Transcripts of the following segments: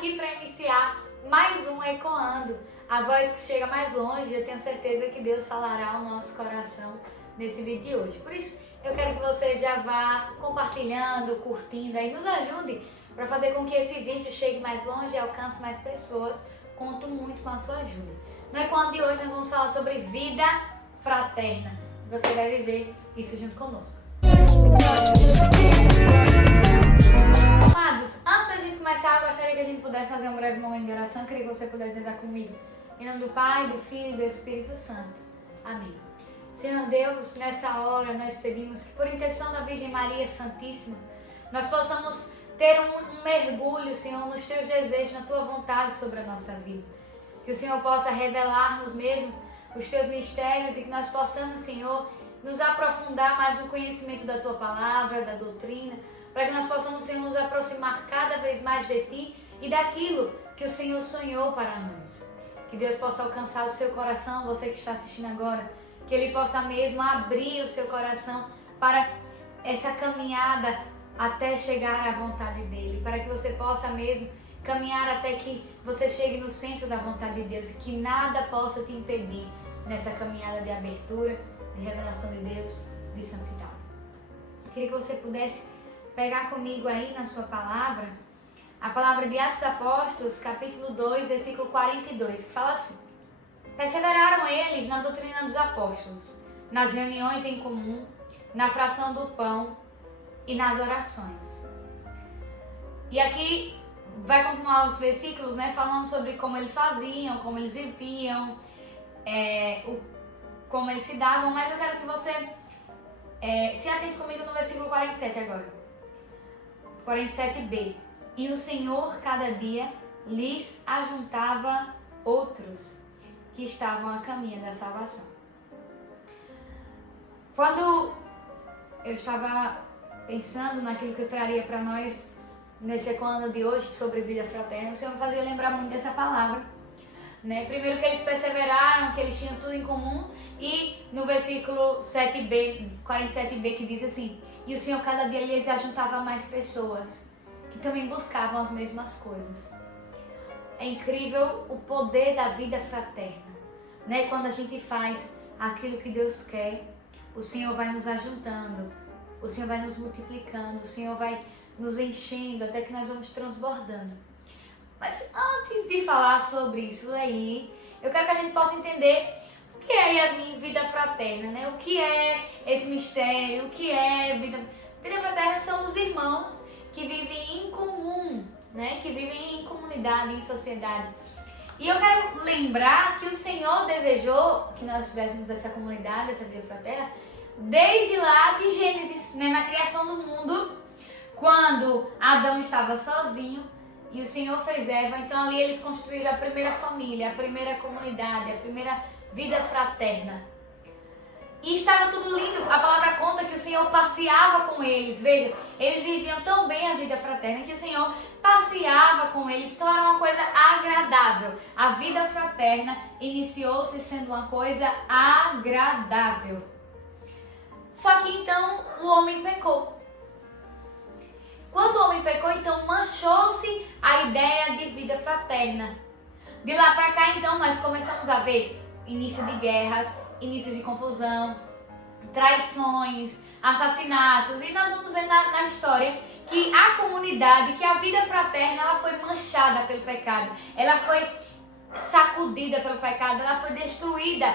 aqui para iniciar mais um Ecoando, a voz que chega mais longe. Eu tenho certeza que Deus falará ao nosso coração nesse vídeo de hoje. Por isso, eu quero que você já vá compartilhando, curtindo, aí nos ajude para fazer com que esse vídeo chegue mais longe e alcance mais pessoas. Conto muito com a sua ajuda. No Ecoando de hoje nós vamos falar sobre vida fraterna. Você vai viver isso junto conosco. Amados, antes da gente começar, eu gostaria que a gente pudesse fazer um breve momento de oração. Eu queria que você pudesse rezar comigo. Em nome do Pai, do Filho e do Espírito Santo. Amém. Senhor Deus, nessa hora nós pedimos que por intenção da Virgem Maria Santíssima, nós possamos ter um mergulho, Senhor, nos Teus desejos, na Tua vontade sobre a nossa vida. Que o Senhor possa revelar-nos mesmo os Teus mistérios e que nós possamos, Senhor, nos aprofundar mais no conhecimento da Tua palavra, da doutrina, para que nós possamos, Senhor, nos aproximar cada vez mais de Ti e daquilo que o Senhor sonhou para nós. Que Deus possa alcançar o seu coração, você que está assistindo agora, que Ele possa mesmo abrir o seu coração para essa caminhada até chegar à vontade dEle, para que você possa mesmo caminhar até que você chegue no centro da vontade de Deus e que nada possa te impedir nessa caminhada de abertura, de revelação de Deus, de santidade. Eu queria que você pudesse pegar comigo aí na sua palavra, a palavra de Atos dos Apóstolos, capítulo 2, versículo 42, que fala assim: perseveraram eles na doutrina dos apóstolos, nas reuniões em comum, na fração do pão e nas orações. E aqui vai continuar os versículos, né, falando sobre como eles faziam, como eles viviam, como eles se davam, mas eu quero que você se atente comigo no versículo 47 agora. 47b. E o Senhor cada dia lhes ajuntava outros que estavam a caminho da salvação. Quando eu estava pensando naquilo que eu traria para nós nesse Ecoando de hoje sobre vida fraterna, o Senhor me fazia lembrar muito dessa palavra, né? Primeiro que eles perseveraram, que eles tinham tudo em comum, e no versículo 7b, 47b, que diz assim: e o Senhor cada dia lhes ajuntava mais pessoas que também buscavam as mesmas coisas. É incrível o poder da vida fraterna, né? Quando a gente faz aquilo que Deus quer, o Senhor vai nos ajuntando, o Senhor vai nos multiplicando, o Senhor vai nos enchendo até que nós vamos transbordando. Mas antes de falar sobre isso aí, eu quero que a gente possa entender o que é, Yasmin, vida fraterna, né? O que é esse mistério, o que é vida fraterna? São os irmãos que vivem em comum, né? Que vivem em comunidade, em sociedade. E eu quero lembrar que o Senhor desejou que nós tivéssemos essa comunidade, essa vida fraterna, desde lá de Gênesis, né? Na criação do mundo, quando Adão estava sozinho e o Senhor fez Eva. Então ali eles construíram a primeira família, a primeira comunidade, a primeira vida fraterna. E estava tudo lindo. A palavra conta que o Senhor passeava com eles. Veja, eles viviam tão bem a vida fraterna que o Senhor passeava com eles. Então era uma coisa agradável. A vida fraterna iniciou-se sendo uma coisa agradável. Só que então o homem pecou. Quando o homem pecou, então manchou-se a ideia de vida fraterna. De lá para cá, então, nós começamos a ver início de guerras, início de confusão, traições, assassinatos. E nós vamos ver na história que a comunidade, que a vida fraterna, ela foi manchada pelo pecado. Ela foi sacudida pelo pecado, ela foi destruída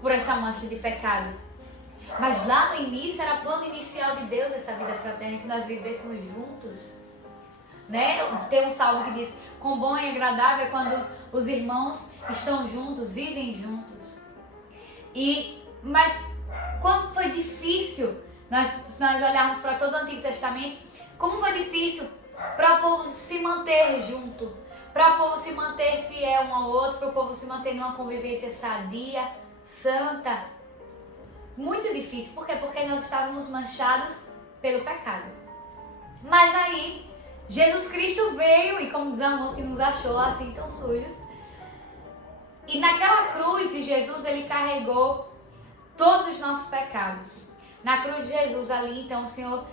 por essa mancha de pecado. Mas lá no início era plano inicial de Deus essa vida fraterna, que nós vivêssemos juntos, né? Tem um salmo que diz: quão bom e agradável é quando os irmãos estão juntos, vivem juntos. Mas quando foi difícil, se nós olharmos para todo o Antigo Testamento, como foi difícil para o povo se manter junto, para o povo se manter fiel um ao outro, para o povo se manter numa convivência sadia, santa. Muito difícil. Por quê? Porque nós estávamos manchados pelo pecado. Mas aí, Jesus Cristo veio e, como diz a moça, que nos achou assim tão sujos. E naquela cruz de Jesus, Ele carregou todos os nossos pecados. Na cruz de Jesus ali, então, o Senhor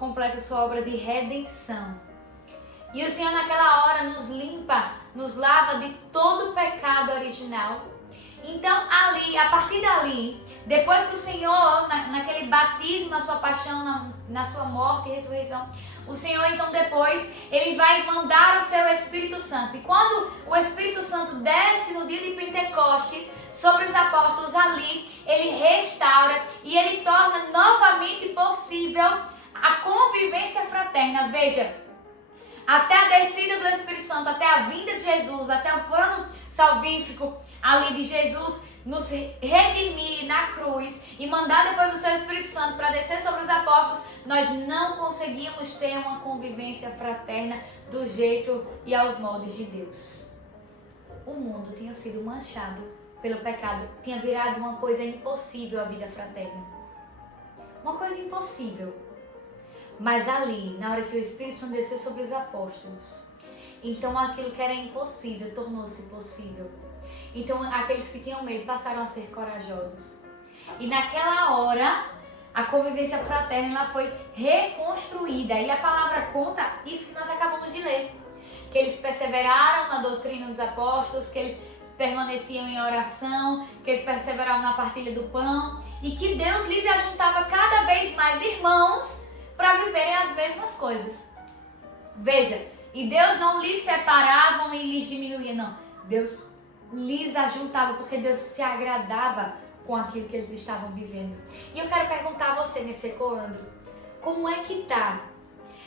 completa a sua obra de redenção. E o Senhor naquela hora nos limpa, nos lava de todo o pecado original. Então ali, a partir dali, depois que o Senhor, naquele batismo, na sua paixão, na sua morte e ressurreição, o Senhor então depois, Ele vai mandar o seu Espírito Santo. E quando o Espírito Santo desce no dia de Pentecostes sobre os apóstolos ali, Ele restaura e Ele torna novamente possível a convivência fraterna. Veja, até a descida do Espírito Santo, até a vinda de Jesus, até o plano salvífico ali de Jesus nos redimir na cruz e mandar depois o seu Espírito Santo para descer sobre os apóstolos, nós não conseguimos ter uma convivência fraterna do jeito e aos moldes de Deus. O mundo tinha sido manchado pelo pecado, tinha virado uma coisa impossível a vida fraterna. Uma coisa impossível. Mas ali, na hora que o Espírito Santo desceu sobre os apóstolos, então aquilo que era impossível tornou-se possível. Então aqueles que tinham medo passaram a ser corajosos. E naquela hora, a convivência fraterna foi reconstruída. E a palavra conta isso que nós acabamos de ler. Que eles perseveraram na doutrina dos apóstolos, que eles permaneciam em oração, que eles perseveravam na partilha do pão. E que Deus lhes ajuntava cada vez mais irmãos para viverem as mesmas coisas. Veja, e Deus não lhes separava e lhes diminuía, não. Deus lhes ajuntava porque Deus se agradava com aquilo que eles estavam vivendo. E eu quero perguntar a você nesse ecoando, como é que tá?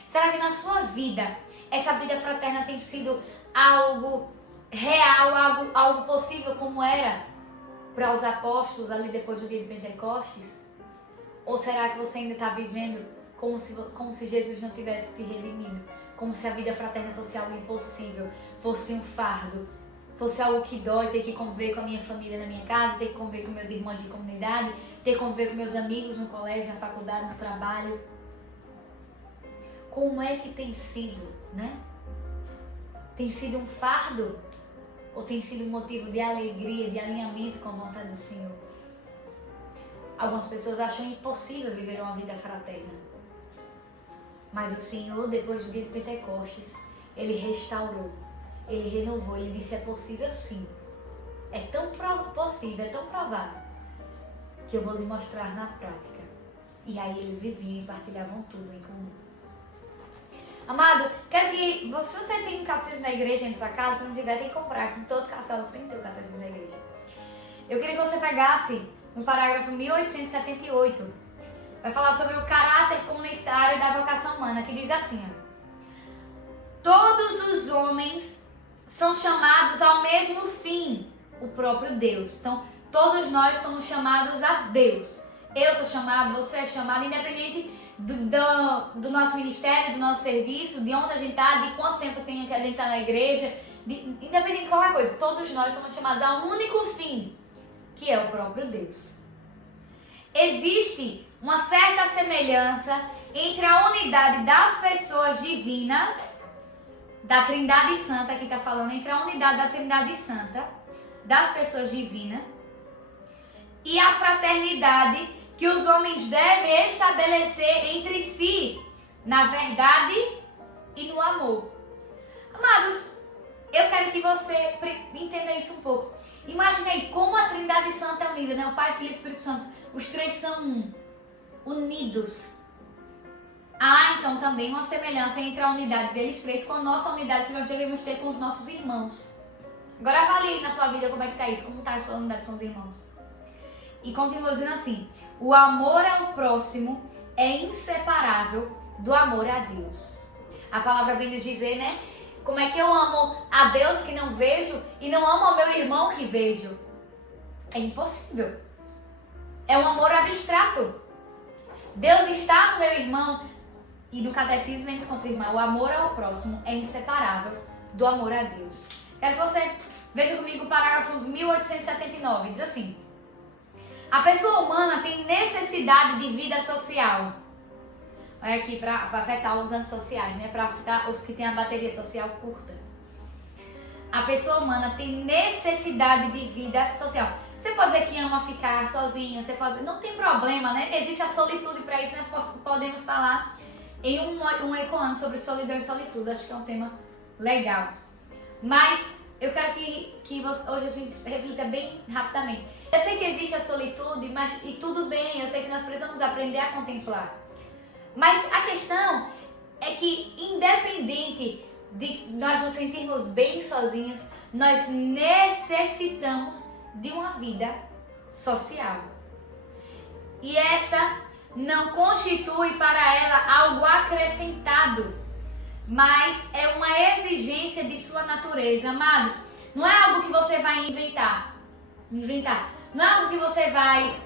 Será que na sua vida, essa vida fraterna tem sido algo real, algo possível como era para os apóstolos ali depois do dia de Pentecostes? Ou será que você ainda está vivendo como se Jesus não tivesse te redimido? Como se a vida fraterna fosse algo impossível, fosse um fardo, fosse algo que dói, ter que conviver com a minha família na minha casa, ter que conviver com meus irmãos de comunidade, ter que conviver com meus amigos no colégio, na faculdade, no trabalho. Como é que tem sido, né? Tem sido um fardo? Ou tem sido um motivo de alegria, de alinhamento com a vontade do Senhor? Algumas pessoas acham impossível viver uma vida fraterna. Mas o Senhor, depois do dia de Pentecostes, Ele restaurou, Ele renovou, Ele disse, é possível sim. É tão possível, é tão provável, que eu vou lhe mostrar na prática. E aí eles viviam e partilhavam tudo em comum. Amado, quero que, se você tem um catecismo na igreja em sua casa, se não tiver, tem que comprar, como todo católico tem que ter um catecismo na igreja. Eu queria que você pegasse no parágrafo 1878, vai falar sobre o caráter comunitário da vocação humana, que diz assim, ó, todos os homens são chamados ao mesmo fim, o próprio Deus. Então, todos nós somos chamados a Deus. Eu sou chamado, você é chamado, independente do nosso ministério, do nosso serviço, de onde a gente está, de quanto tempo tem que a gente está na igreja, independente de qualquer coisa, todos nós somos chamados a um único fim, que é o próprio Deus. Existe uma certa semelhança entre a unidade das pessoas divinas, da Trindade Santa, aqui está falando, entre a unidade da Trindade Santa, das pessoas divinas, e a fraternidade que os homens devem estabelecer entre si, na verdade e no amor. Amados, eu quero que você entenda isso um pouco. Imagine aí como a Trindade Santa é unida, né? O Pai, Filho e Espírito Santo. Os três são um, unidos. Há então também uma semelhança entre a unidade deles três com a nossa unidade que nós devemos ter com os nossos irmãos. Agora avalie na sua vida como é que está isso, como está a sua unidade com os irmãos. E continua dizendo assim, o amor ao próximo é inseparável do amor a Deus. A palavra vem nos dizer, né? Como é que eu amo a Deus que não vejo e não amo ao meu irmão que vejo? É impossível. É um amor abstrato. Deus está no meu irmão. E no catecismo vem nos confirmar, o amor ao próximo é inseparável do amor a Deus. Quero que você veja comigo o parágrafo 1879. Diz assim, a pessoa humana tem necessidade de vida social. Olha aqui, para afetar os antissociais, né? Para afetar os que têm a bateria social curta. A pessoa humana tem necessidade de vida social. Você pode dizer que ama ficar sozinho, você pode dizer, não tem problema, né? Existe a solitude para isso, nós podemos falar em um ecoando sobre solidão e solitude. Acho que é um tema legal. Mas eu quero que você, hoje a gente reflita bem rapidamente. Eu sei que existe a solitude, e tudo bem, eu sei que nós precisamos aprender a contemplar. Mas a questão é que, independente de nós nos sentirmos bem sozinhos, nós necessitamos de uma vida social. E esta não constitui para ela algo acrescentado, mas é uma exigência de sua natureza. Amados, não é algo que você vai inventar. Não é algo que você vai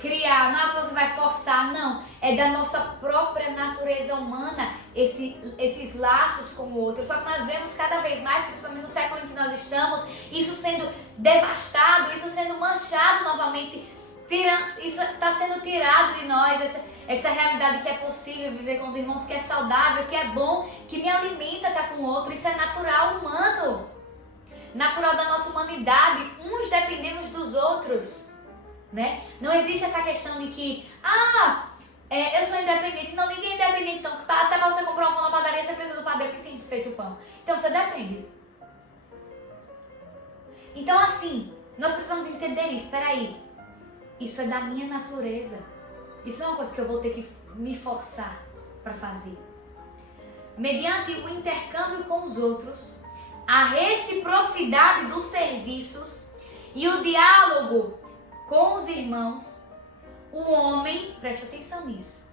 criar, não é algo que você vai forçar, não. É da nossa própria natureza humana esses laços com o outro. Só que nós vemos cada vez mais, principalmente no século em que nós estamos, isso sendo devastado, isso sendo manchado novamente. Isso está sendo tirado de nós, essa realidade que é possível viver com os irmãos, que é saudável, que é bom, que me alimenta estar com o outro. Isso é natural, humano, natural da nossa humanidade. Uns dependemos dos outros, né? Não existe essa questão de que eu sou independente. Não, ninguém é independente. Então, até para você comprar um pão na padaria, você precisa do padeiro que tem feito o pão. Então você depende. Então, assim, nós precisamos entender isso. Espera aí. Isso é da minha natureza. Isso não é uma coisa que eu vou ter que me forçar para fazer. Mediante o intercâmbio com os outros, a reciprocidade dos serviços e o diálogo com os irmãos, o homem, preste atenção nisso,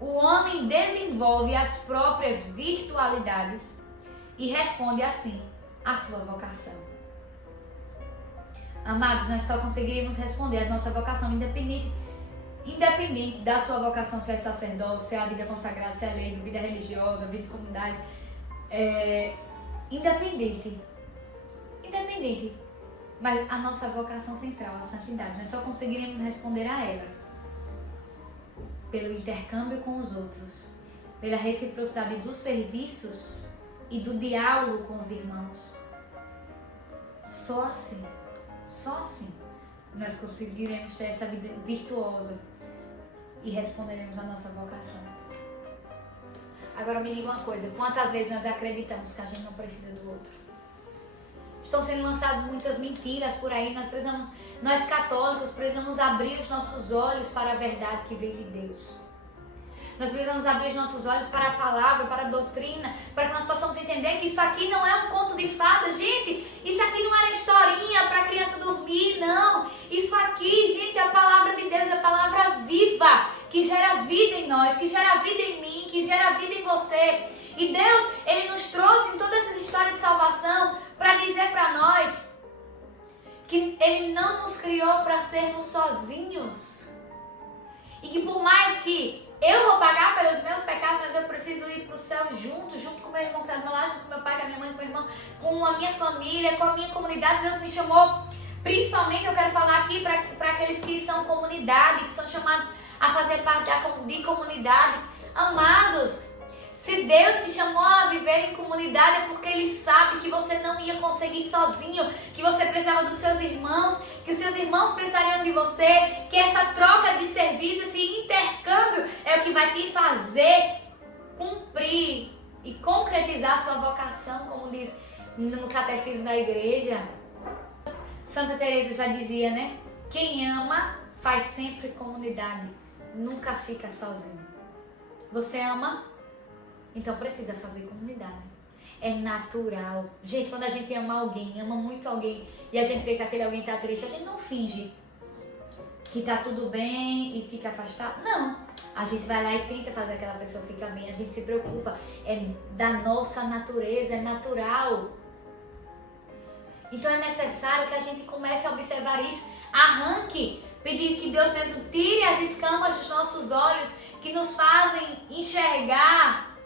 o homem desenvolve as próprias virtualidades e responde assim à sua vocação. Amados, nós só conseguiríamos responder a nossa vocação independente da sua vocação, se é sacerdócio, se é a vida consagrada, se é leigo, vida religiosa, vida de comunidade. Independente. Mas a nossa vocação central, a santidade, nós só conseguiríamos responder a ela pelo intercâmbio com os outros, pela reciprocidade dos serviços e do diálogo com os irmãos. Só assim nós conseguiremos ter essa vida virtuosa e responderemos a nossa vocação. Agora me diga uma coisa, quantas vezes nós acreditamos que a gente não precisa do outro? Estão sendo lançadas muitas mentiras por aí, nós católicos precisamos abrir os nossos olhos para a verdade que vem de Deus. Nós precisamos abrir os nossos olhos para a palavra, para a doutrina, para que nós possamos entender que isso aqui não é um conto de fadas. Gente, isso aqui não era historinha para a criança dormir, não. Isso aqui, gente, é a palavra de Deus, é a palavra viva, que gera vida em nós, que gera vida em mim, que gera vida em você. E Deus, Ele nos trouxe em toda essa história de salvação para dizer para nós que Ele não nos criou para sermos sozinhos. E que por mais que eu vou pagar pelos meus pecados, mas eu preciso ir para o céu junto com meu irmão que está do meu lado, junto com meu pai, com a minha mãe, com meu irmão, com a minha família, com a minha comunidade. Deus me chamou, principalmente eu quero falar aqui para aqueles que são comunidade, que são chamados a fazer parte de comunidades. Amados, se Deus te chamou a viver em comunidade é porque Ele sabe que você não ia conseguir sozinho, que você precisava dos seus irmãos, que os seus irmãos precisariam de você, que essa troca de serviço, esse intercâmbio é o que vai te fazer cumprir e concretizar a sua vocação, como diz no catecismo da igreja. Santa Teresa já dizia, né? Quem ama faz sempre comunidade, nunca fica sozinho. Você ama? Então precisa fazer comunidade. É natural. Gente, quando a gente ama alguém, ama muito alguém, e a gente vê que aquele alguém está triste, a gente não finge que está tudo bem e fica afastado. Não. A gente vai lá e tenta fazer aquela pessoa ficar bem. A gente se preocupa. É da nossa natureza, é natural. Então é necessário que a gente comece a observar isso. Arranque. Pedir que Deus mesmo tire as escamas dos nossos olhos que nos fazem enxergar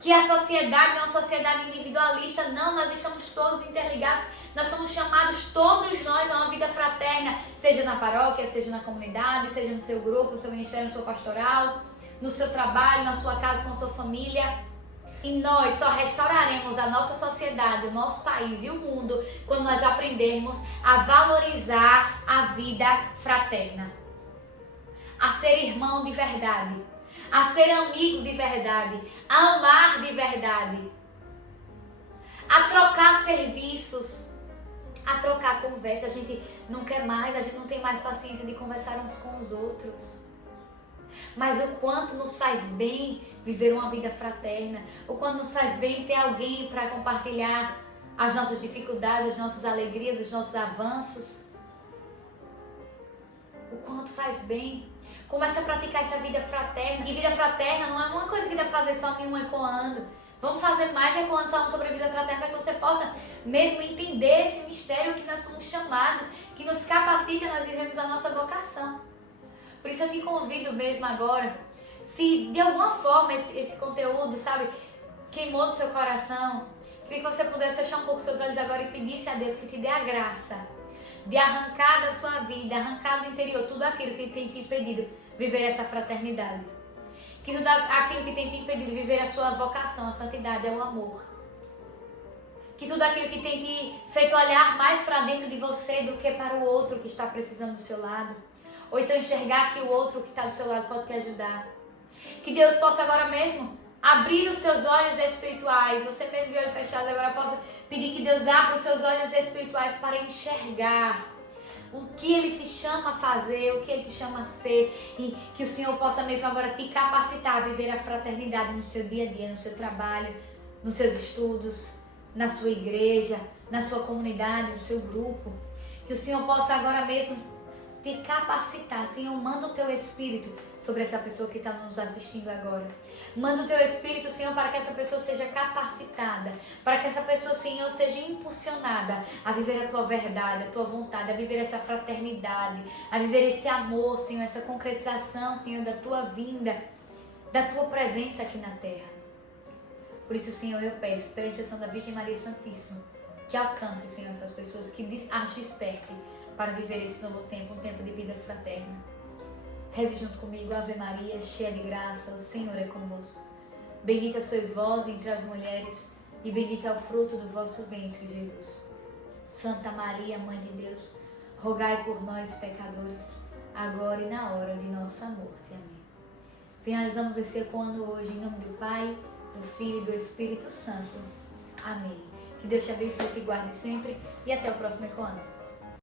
que a sociedade não é uma sociedade individualista, não, nós estamos todos interligados, nós somos chamados todos nós a uma vida fraterna, seja na paróquia, seja na comunidade, seja no seu grupo, no seu ministério, no seu pastoral, no seu trabalho, na sua casa, com a sua família. E nós só restauraremos a nossa sociedade, o nosso país e o mundo quando nós aprendermos a valorizar a vida fraterna, a ser irmão de verdade, a ser amigo de verdade, a amar de verdade, a trocar serviços, a trocar conversa. A gente não quer mais, a gente não tem mais paciência de conversar uns com os outros. Mas o quanto nos faz bem viver uma vida fraterna, o quanto nos faz bem ter alguém para compartilhar as nossas dificuldades, as nossas alegrias, os nossos avanços. O quanto faz bem. Comece a praticar essa vida fraterna. E vida fraterna não é uma coisa que dá pra fazer só em um ecoando. Vamos fazer mais ecoando só sobre a vida fraterna para que você possa mesmo entender esse mistério que nós somos chamados, que nos capacita a nós vivemos a nossa vocação. Por isso eu te convido mesmo agora, se de alguma forma esse conteúdo, sabe, queimou no seu coração, queria que você pudesse fechar um pouco seus olhos agora e pedisse a Deus que te dê a graça de arrancar da sua vida, arrancar do interior tudo aquilo que tem te impedido viver essa fraternidade. Que tudo aquilo que tem te impedido viver a sua vocação, a santidade, é o amor. Que tudo aquilo que tem te feito olhar mais para dentro de você do que para o outro que está precisando do seu lado. Ou então enxergar que o outro que está do seu lado pode te ajudar. Que Deus possa agora mesmo abrir os seus olhos espirituais. Você mesmo de olho fechado agora possa pedir que Deus abra os seus olhos espirituais para enxergar o que Ele te chama a fazer, o que Ele te chama a ser. E que o Senhor possa mesmo agora te capacitar a viver a fraternidade no seu dia a dia, no seu trabalho, nos seus estudos, na sua igreja, na sua comunidade, no seu grupo. Que o Senhor possa agora mesmo te capacitar. Senhor, manda o teu Espírito sobre essa pessoa que está nos assistindo agora. Manda o teu Espírito, Senhor, para que essa pessoa seja capacitada, para que essa pessoa, Senhor, seja impulsionada a viver a tua verdade, a tua vontade, a viver essa fraternidade, a viver esse amor, Senhor, essa concretização, Senhor, da tua vinda, da tua presença aqui na terra. Por isso, Senhor, eu peço, pela intenção da Virgem Maria Santíssima, que alcance, Senhor, essas pessoas, que as desperte para viver esse novo tempo, um tempo de vida fraterna. Reze junto comigo, Ave Maria, cheia de graça, o Senhor é convosco. Bendita sois vós entre as mulheres, e bendito é o fruto do vosso ventre, Jesus. Santa Maria, Mãe de Deus, rogai por nós, pecadores, agora e na hora de nossa morte. Amém. Finalizamos esse ecoando hoje em nome do Pai, do Filho e do Espírito Santo. Amém. Que Deus te abençoe e te guarde sempre, e até o próximo ecoando.